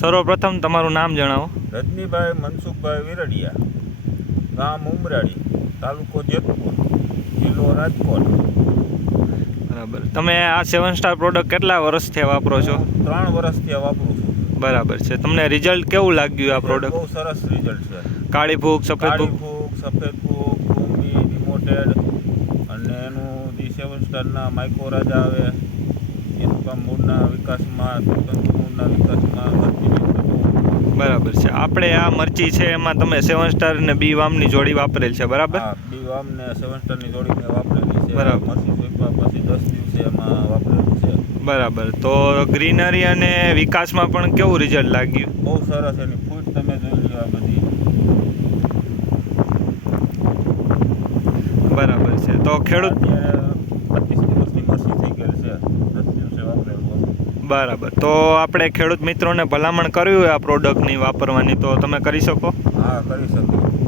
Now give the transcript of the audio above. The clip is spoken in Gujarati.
સર્વપ્રથમ તમારું નામ જણાવો. રજનીભાઈ મનસુખભાઈ વિરડિયા, ગામ ઉમરાળી, તાલુકો જેતપુર, જિલ્લો રાજકોટ. બરાબર. તમે આ 7 સ્ટાર પ્રોડક્ટ કેટલા વર્ષથી વાપરો છો? 3 વર્ષથી વાપરું છું. બરાબર છે. તમને રિઝલ્ટ કેવું લાગ્યું આ પ્રોડક્ટ? બહુ સરસ રિઝલ્ટ છે. કાળી ફૂગ, સફેદ ફૂગ, સફેદ ફૂગ, ભૂંગી, ડિમોટેડ અને એનું જે 7 સ્ટારના માઇક્રોરાજા આવે એનું કામ મૂળના વિકાસમાં, મૂળના વિકાસમાં બરાબર છે. આપણે આ મરચી છે એમાં તમે 7 સ્ટાર અને બી વામની જોડી વાપરેલ છે, બરાબર? હા, બી વામ ને 7 સ્ટારની જોડી મેં વાપરેલી છે. બરાબર. મરચી સોંપ્યા પછી 10 દિવસે એમાં વાપરેલું છે. બરાબર. તો ગ્રીનરી અને વિકાસમાં પણ કેવું રિઝલ્ટ લાગ્યું? બહુ સરસ. એની ફૂટ તમે જોઈ લો આ બધી. બરાબર છે. તો ખેડૂત 25 દિવસની મરચી થઈ ગયેલી છે, 10 દિવસે વાપરેલું. બરાબર. તો આપણે ખેડૂત મિત્રોને ભલામણ કર્યું આ પ્રોડક્ટની વાપરવાની, તો તમે કરી શકો? હા, કરી શકીએ.